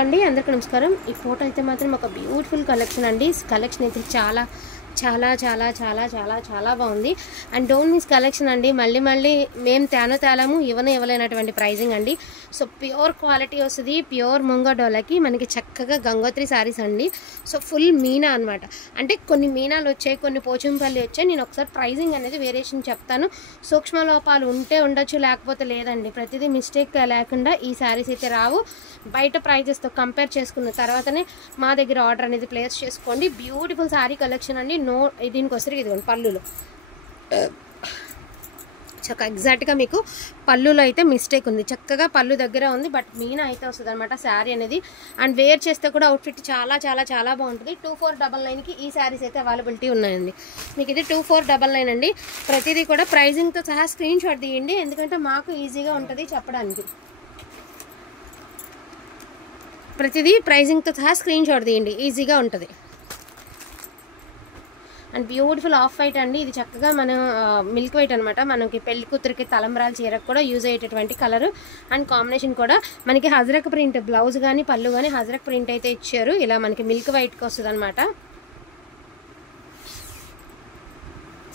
అండి అందరికీ నమస్కారం। ఈ ఫోటో అయితే మాత్రం ఒక బ్యూటిఫుల్ కలెక్షన్ అండి। కలెక్షన్ అయితే చాలా చాలా చాలా చాలా చాలా చాలా బాగుంది అండ్ డోంట్ మిస్ కలెక్షన్ అండి। మళ్ళీ మేము తేలాము ఇవ్వలేనటువంటి ప్రైజింగ్ అండి। సో ప్యూర్ క్వాలిటీ వస్తుంది, ప్యూర్ ముంగా డోలాకి మనకి చక్కగా గంగోత్రి సారీస్ అండి। సో ఫుల్ మీనా అనమాట, అంటే కొన్ని మీనాలు వచ్చాయి, కొన్ని పోచంపల్లి వచ్చాయి। నేను ఒకసారి ప్రైజింగ్ అనేది వేరియేషన్ చెప్తాను, సూక్ష్మ లోపాలు ఉంటే ఉండొచ్చు, లేకపోతే లేదండి। ప్రతిదీ మిస్టేక్ లేకుండా ఈ సారీస్ అయితే రావు। బయట ప్రైజెస్తో కంపేర్ చేసుకున్న తర్వాతనే మా దగ్గర ఆర్డర్ అనేది ప్లేస్ చేసుకోండి। బ్యూటిఫుల్ సారీ కలెక్షన్ అండి। దీనికి వస్తుంది ఇదిగోండి పళ్ళులో చక్కగా ఎగ్జాక్ట్గా మీకు పళ్ళులో అయితే మిస్టేక్ ఉంది, చక్కగా పళ్ళు దగ్గర ఉంది, బట్ మీనా అయితే వస్తుంది అనమాట శారీ అనేది। అండ్ వేర్ చేస్తే కూడా అవుట్ఫిట్ చాలా చాలా చాలా బాగుంటుంది। 2499కి ఈ శారీస్ అయితే అవైలబిలిటీ ఉన్నాయండి। మీకు ఇది 2499 అండి। ప్రతిదీ కూడా ప్రైజింగ్తో సహా స్క్రీన్ షాట్ తీయండి, ఎందుకంటే మాకు ఈజీగా ఉంటుంది చెప్పడానికి। ప్రతిదీ ప్రైజింగ్తో సహా స్క్రీన్ షాట్ తీయండి, ఈజీగా ఉంటుంది। అండ్ బ్యూటిఫుల్ ఆఫ్ వైట్ అండి, ఇది చక్కగా మనం మిల్క్ వైట్ అనమాట। మనకి పెళ్లి కూతురికి తలంబ్రాల చీరకు కూడా యూజ్ అయ్యేటటువంటి కలర్ అండ్ కాంబినేషన్ కూడా మనకి హజరక్ ప్రింట్ బ్లౌజ్ కానీ పళ్ళు కానీ హజరక్ ప్రింట్ అయితే ఇచ్చారు। ఇలా మనకి మిల్క్ వైట్కి వస్తుంది అనమాట।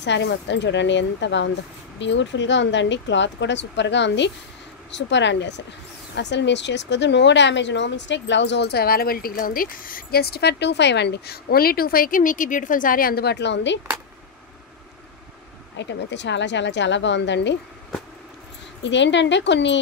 శారీ మొత్తం చూడండి ఎంత బాగుందో, బ్యూటిఫుల్గా ఉందండి। క్లాత్ కూడా సూపర్గా ఉంది, సూపర్ అండి, అసలు మిస్ చేసుకోవద్దు। No damage, no mistake. Blouse also అవైలబిలిటీలో ఉంది, జస్ట్ ఫర్ 25 అండి। ఓన్లీ 25కి మీకు ఈ బ్యూటిఫుల్ సారీ అందుబాటులో ఉంది। ఐటమ్ అయితే చాలా చాలా చాలా బాగుందండి। ఇదేంటంటే కొన్ని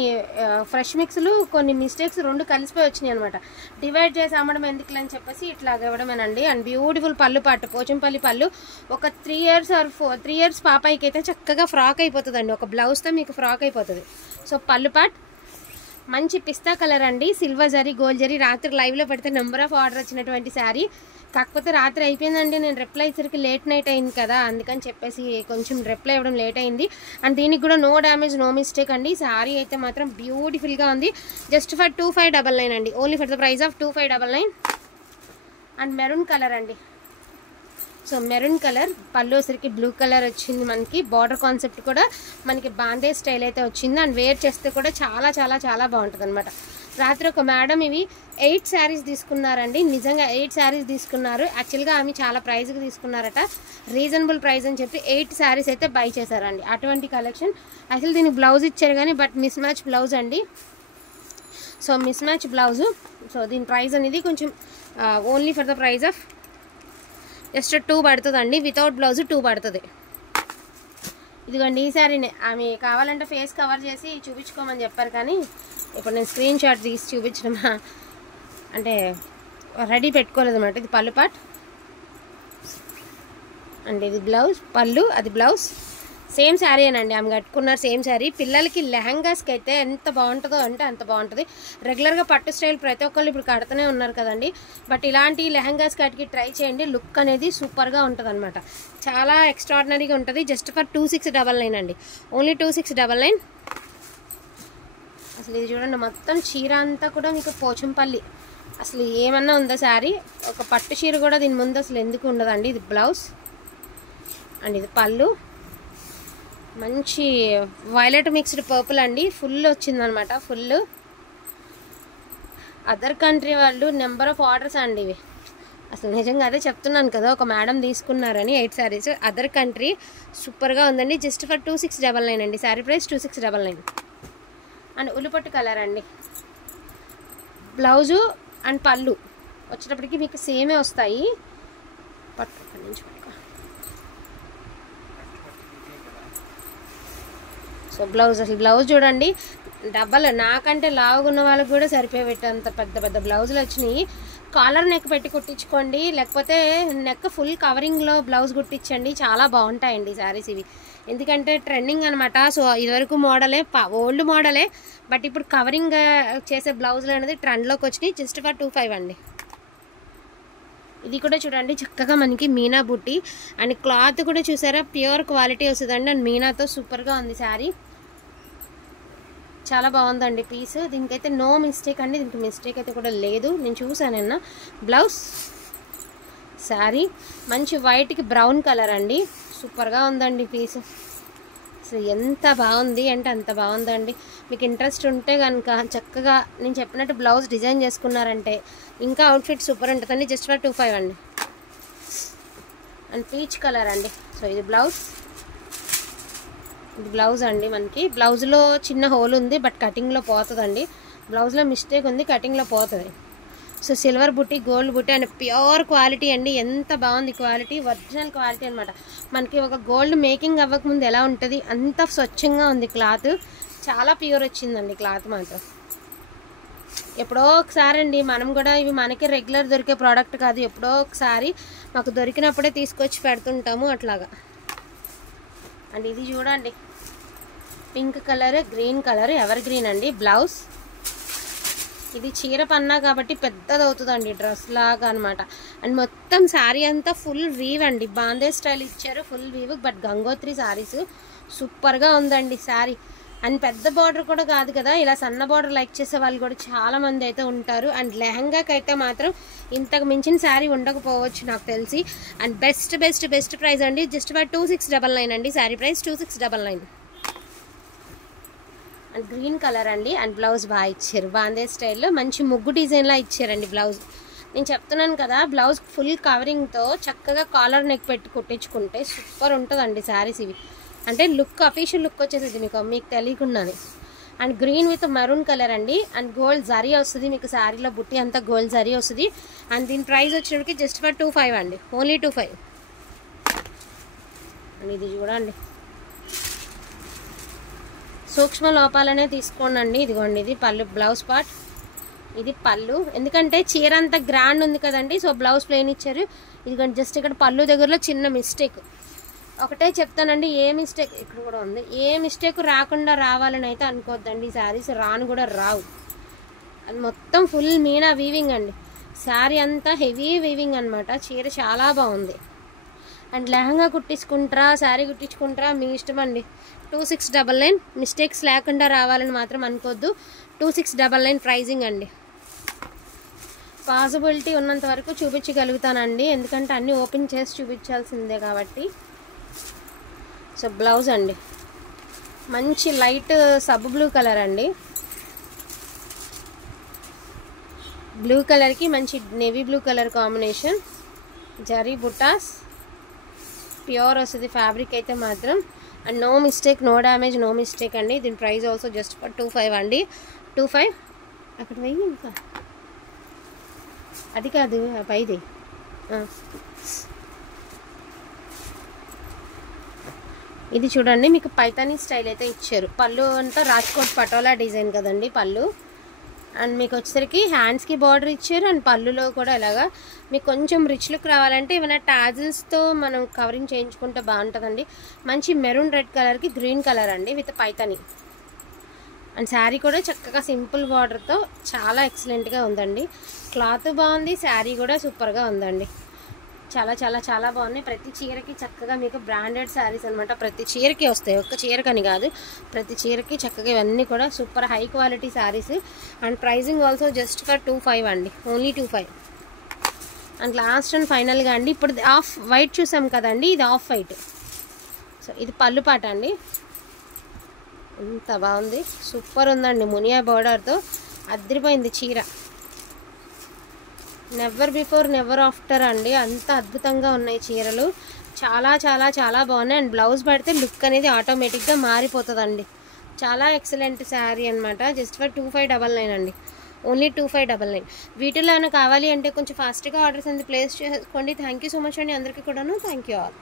ఫ్రెష్ మిక్స్లు కొన్ని మిస్టేక్స్ రెండు కలిసిపోయి వచ్చినాయి అనమాట। డివైడ్ చేసి అమ్మడం ఎందుకులే అని చెప్పేసి ఇట్లా ఇవ్వడమేనండి। అండ్ బ్యూటిఫుల్ పళ్ళు పాటు పోచంపల్లి పళ్ళు, ఒక 3 years ఆర్ 3 years పాపాయికి అయితే చక్కగా ఫ్రాక్ అయిపోతుందండి, ఒక బ్లౌజ్తో మీకు ఫ్రాక్ అయిపోతుంది। సో పళ్ళు పాట్ మంచి పిస్తా కలర్ అండి, సిల్వర్ జరీ గోల్డ్ జరీ। రాత్రి లైవ్లో పెడితే నెంబర్ ఆఫ్ ఆర్డర్ వచ్చినటువంటి శారీ, కాకపోతే రాత్రి అయిపోయిందండి, నేను రిప్లై ఇచ్చరికి లేట్ నైట్ అయింది కదా, అందుకని చెప్పేసి కొంచెం రిప్లై ఇవ్వడం లేట్ అయింది। అండ్ దీనికి కూడా నో డ్యామేజ్, నో మిస్టేక్ అండి। శారీ అయితే మాత్రం బ్యూటిఫుల్గా ఉంది, జస్ట్ ఫర్ 2599 అండి, only for the price of 2599। And maroon colour అండి, సో మెరూన్ కలర్ పళ్ళు వచ్చరికి బ్లూ కలర్ వచ్చింది మనకి, బార్డర్ కాన్సెప్ట్ కూడా మనకి బాందే స్టైల్ అయితే వచ్చింది। అండ్ వేర్ చేస్తే కూడా చాలా చాలా చాలా బాగుంటుంది అనమాట। రాత్రి ఒక మేడం ఇవి 8 శారీస్ తీసుకున్నారండి, నిజంగా 8 శారీస్ తీసుకున్నారు। యాక్చువల్గా ఆమె చాలా ప్రైస్కి తీసుకున్నారట, రీజనబుల్ ప్రైస్ అని చెప్పి 8 శారీస్ అయితే బై చేశారండి। అటువంటి కలెక్షన్, అసలు దీనికి బ్లౌజ్ ఇచ్చారు కానీ బట్ మిస్ మ్యాచ్ బ్లౌజ్ అండి। So miss match blouse, so దీని ప్రైస్ అనేది కొంచెం only for the price of just 2 పడుతుంది అండి, వితౌట్ బ్లౌజ్ 2 పడుతుంది। ఇదిగోండి ఈ శారీనే, ఆమె కావాలంటే ఫేస్ కవర్ చేసి చూపించుకోమని చెప్పారు, కానీ ఇప్పుడు నేను స్క్రీన్ షాట్ తీసి చూపించడమా అంటే రెడీ పెట్టుకోలేదు అనమాట। ఇది పళ్ళు పాట్ అండ్ ఇది బ్లౌజ్, పళ్ళు అది బ్లౌజ్, సేమ్ శారీ అనండి, ఆమె కట్టుకున్నారు సేమ్ శారీ। పిల్లలకి లెహంగాస్కి అయితే ఎంత బాగుంటుందో అంటే అంత బాగుంటుంది। రెగ్యులర్గా పట్టు స్టైల్ ప్రతి ఒక్కళ్ళు ఇప్పుడు కడుతూనే ఉన్నారు కదండి, బట్ ఇలాంటి లెహంగాస్ కట్టికి ట్రై చేయండి, లుక్ అనేది సూపర్గా ఉంటుంది అనమాట, చాలా ఎక్స్ట్రాడినరీగా ఉంటుంది। జస్ట్ ఫర్ 2699 అండి, ఓన్లీ 2699। అసలు ఇది చూడండి, మొత్తం చీర అంతా కూడా మీకు పోచంపల్లి, అసలు ఏమన్నా ఉందా శారీ, ఒక పట్టు చీర కూడా దీని ముందు అసలు ఎందుకు ఉండదండి। ఇది బ్లౌజ్ అండ్ ఇది పళ్ళు, మంచి వైలెట్ మిక్స్డ్ పర్పుల్ అండి, ఫుల్ వచ్చిందనమాట, ఫుల్ అదర్ కంట్రీ వాళ్ళు నెంబర్ ఆఫ్ ఆర్డర్స్ అండి ఇవి, అసలు నిజంగా అదే చెప్తున్నాను కదా, ఒక మేడం తీసుకున్నారని 8 శారీస్, అదర్ కంట్రీ, సూపర్గా ఉందండి। జస్ట్ ఫర్ 2699 అండి, శారీ ప్రైస్ 2699। అండ్ ఉల్లిపట్టు కలర్ అండి, బ్లౌజు అండ్ పళ్ళు వచ్చేటప్పటికి మీకు సేమే వస్తాయి, పట్టు నుంచి సో బ్లౌజ్, అసలు బ్లౌజ్ చూడండి డబ్బలు, నాకంటే లావుగున్న వాళ్ళకి కూడా సరిపోయేటంత పెద్ద పెద్ద బ్లౌజులు వచ్చినాయి। కాలర్ నెక్ పెట్టి కుట్టించుకోండి, లేకపోతే నెక్ ఫుల్ కవరింగ్లో బ్లౌజ్ కుట్టించండి, చాలా బాగుంటాయండి శారీస్ ఇవి, ఎందుకంటే ట్రెండింగ్ అనమాట। సో ఇదివరకు మోడలే, ఓల్డ్ మోడలే, బట్ ఇప్పుడు కవరింగ్ చేసే బ్లౌజులు అనేది ట్రెండ్లోకి వచ్చినాయి, జస్ట్ ఫర్ 25 అండి। ఇది కూడా చూడండి చక్కగా మనకి మీనా బుట్టి, అండ్ క్లాత్ కూడా చూసారా ప్యూర్ క్వాలిటీ వస్తుందండి, అండ్ మీనాతో సూపర్గా ఉంది శారీ, చాలా బాగుందండి పీస్। దీనికైతే నో మిస్టేక్ అండి, దీనికి మిస్టేక్ అయితే కూడా లేదు, నేను చూసానన్న। బ్లౌజ్ శారీ మంచి వైట్కి బ్రౌన్ కలర్ అండి, సూపర్గా ఉందండి పీస్, అసలు ఎంత బాగుంది అంటే అంత బాగుందండి. మీకు ఇంట్రెస్ట్ ఉంటే కనుక చక్కగా నేను చెప్పినట్టు బ్లౌజ్ డిజైన్ చేసుకున్నారంటే ఇంకా అవుట్ఫిట్ సూపర్ ఉంటుందండి. జస్ట్ ఫర్ 25 అండి. అండ్ పీచ్ కలర్ అండి. సో ఇది బ్లౌజ్, ఇది బ్లౌజ్ అండి. మనకి బ్లౌజ్లో చిన్న హోల్ ఉంది, బట్ కటింగ్లో పోతుందండి. బ్లౌజ్లో మిస్టేక్ ఉంది, కటింగ్లో పోతుంది. సో సిల్వర్ బుట్టి, గోల్డ్ బుట్టి అండ్ ప్యూర్ క్వాలిటీ అండి. ఎంత బాగుంది క్వాలిటీ, ఒరిజినల్ క్వాలిటీ అనమాట. మనకి ఒక గోల్డ్ మేకింగ్ అవ్వకముందు ఎలా ఉంటుంది అంత స్వచ్ఛంగా ఉంది క్లాత్. చాలా ప్యూర్ వచ్చిందండి క్లాత్ మాత్రం. ఎప్పుడో ఒకసారి అండి, మనం కూడా ఇవి మనకి రెగ్యులర్ దొరికే ప్రోడక్ట్ కాదు. ఎప్పుడో ఒకసారి మాకు దొరికినప్పుడే తీసుకొచ్చి పెడుతుంటాము అట్లాగా. అండ్ ఇది చూడండి, pink colour, green colour, ever green అండి. బ్లౌజ్ ఇది చీర పన్నా కాబట్టి పెద్దది అవుతుందండి, డ్రెస్ లాగా అనమాట. అండ్ మొత్తం శారీ అంతా ఫుల్ వీవ్ అండి. బాందే స్టైల్ ఇచ్చారు, full weave. But Gangotri saris సూపర్గా ఉందండి శారీ. అండ్ పెద్ద బార్డర్ కూడా కాదు కదా, ఇలా సన్న బార్డర్ లైక్ చేసే వాళ్ళు కూడా చాలా మంది అయితే ఉంటారు. అండ్ లెహంగాకి అయితే మాత్రం ఇంతకు మించిన శారీ ఉండకపోవచ్చు నాకు తెలిసి. And best best best price అండి. జస్ట్ ఫర్ 2699 అండి. Sari price 2699. And green colour అండి. అండ్ బ్లౌజ్ బాగా ఇచ్చారు, బాందే స్టైల్లో మంచి ముగ్గు డిజైన్లా ఇచ్చారండి బ్లౌజ్. నేను చెప్తున్నాను కదా, బ్లౌజ్ ఫుల్ కవరింగ్తో చక్కగా కాలర్ నెక్ పెట్టి కుట్టించుకుంటే సూపర్ ఉంటుందండి శారీస్ ఇవి. అంటే లుక్, అఫీషియల్ లుక్ వచ్చేసింది మీకు తెలియకుండానే. And green with maroon colour అండి. అండ్ గోల్డ్ జరీ వస్తుంది మీకు శారీలో, బుట్టి అంతా గోల్డ్ జరీ వస్తుంది. అండ్ దీని ప్రైస్ వచ్చేటికి జస్ట్ ఫర్ 25 అండి, ఓన్లీ 25. అండ్ ఇది చూడండి, సూక్ష్మ లోపాలనే తీసుకోండి. ఇదిగోండి, ఇది పళ్ళు, బ్లౌజ్ పార్ట్, ఇది పళ్ళు. ఎందుకంటే చీర అంతా గ్రాండ్ ఉంది కదండి, సో బ్లౌజ్ ప్లెయిన్ ఇచ్చారు. ఇదిగోండి, జస్ట్ ఇక్కడ పళ్ళు దగ్గరలో చిన్న మిస్టేక్ ఒకటే చెప్తానండి. ఏ మిస్టేక్, ఇక్కడ కూడా ఉంది, ఏ మిస్టేక్ రాకుండా రావాలని అయితే అనుకోవద్దండి. శారీస్ రాను కూడా రావు. అది మొత్తం ఫుల్ మీనా వీవింగ్ అండి. శారీ అంతా హెవీ వీవింగ్ అనమాట. చీర చాలా బాగుంది. అండ్ లెహంగా కుట్టించుకుంటారా, శారీ కుట్టించుకుంటారా మీ ఇష్టం అండి. 2699, మిస్టేక్స్ లేకుండా రావాలని మాత్రం అనుకోవద్దు. 2699 ప్రైజింగ్ అండి. పాసిబిలిటీ ఉన్నంత వరకు చూపించగలుగుతానండి, ఎందుకంటే అన్నీ ఓపెన్ చేసి చూపించాల్సిందే కాబట్టి. సో బ్లౌజ్ అండి, మంచి లైట్ సబ్ బ్లూ కలర్ అండి. బ్లూ కలర్కి మంచి navy blue colour combination. Zari బుటాస్, ప్యూర్ వస్తుంది ఫ్యాబ్రిక్ అయితే మాత్రం. And no mistake, no damage, no mistake అండి. దీని ప్రైస్ ఆల్సో జస్ట్ ఫర్ 25 అండి. 25 అక్కడ వెయ్యి, ఇంకా అది కాదు పైది. ఇది చూడండి, మీకు పైతానీ స్టైల్ అయితే ఇచ్చారు. పళ్ళు అంతా రాజ్కోట్ పటోలా డిజైన్ కదండి పళ్ళు. అండ్ మీకు వచ్చేసరికి హ్యాండ్స్కి బార్డర్ ఇచ్చారు. అండ్ పళ్ళులో కూడా ఇలాగా మీకు కొంచెం రిచ్ లుక్ రావాలంటే ఏమైనా టాజిల్స్తో మనం కవరింగ్ చేయించుకుంటే బాగుంటుందండి. మంచి మెరూన్ రెడ్ కలర్కి గ్రీన్ కలర్ అండి విత్ పైతానీ. అండ్ శారీ కూడా చక్కగా సింపుల్ బార్డర్తో చాలా ఎక్సలెంట్గా ఉందండి. క్లాత్ బాగుంది, శారీ కూడా సూపర్గా ఉందండి. చాలా చాలా చాలా బాగున్నాయి. ప్రతి చీరకి చక్కగా మీకు బ్రాండెడ్ శారీస్ అనమాట. ప్రతి చీరకి వస్తాయి, ఒక్క చీరకని కాదు, ప్రతి చీరకి చక్కగా ఇవన్నీ కూడా super high quality saris. And pricing also just for 25 అండి, ఓన్లీ 25. అండ్ లాస్ట్ అండ్ ఫైనల్గా అండి, ఇప్పుడు ఆఫ్ వైట్ చూసాం కదండి, ఇది ఆఫ్ వైట్. సో ఇది పళ్ళు పాట అండి. ఎంత బాగుంది, సూపర్ ఉందండి. మునియా బోర్డర్తో అదిరిపోయింది చీర. నెవర్ బిఫోర్ నెవర్ ఆఫ్టర్ అండి, అంత అద్భుతంగా ఉన్నాయి చీరలు. చాలా చాలా చాలా బాగున్నాయి. అండ్ బ్లౌజ్ పెడితే లుక్ అనేది ఆటోమేటిక్గా మారిపోతుందండి. చాలా ఎక్సలెంట్ శారీ అనమాట. జస్ట్ ఫర్ 2599 అండి, ఓన్లీ 2599. వీటిలో ఏమైనా కావాలి అంటే కొంచెం ఫాస్ట్గా ఆర్డర్స్ అనేది ప్లేస్ చేసుకోండి. థ్యాంక్ యూ సో మచ్ అండి అందరికీ కూడాను. Thank you all.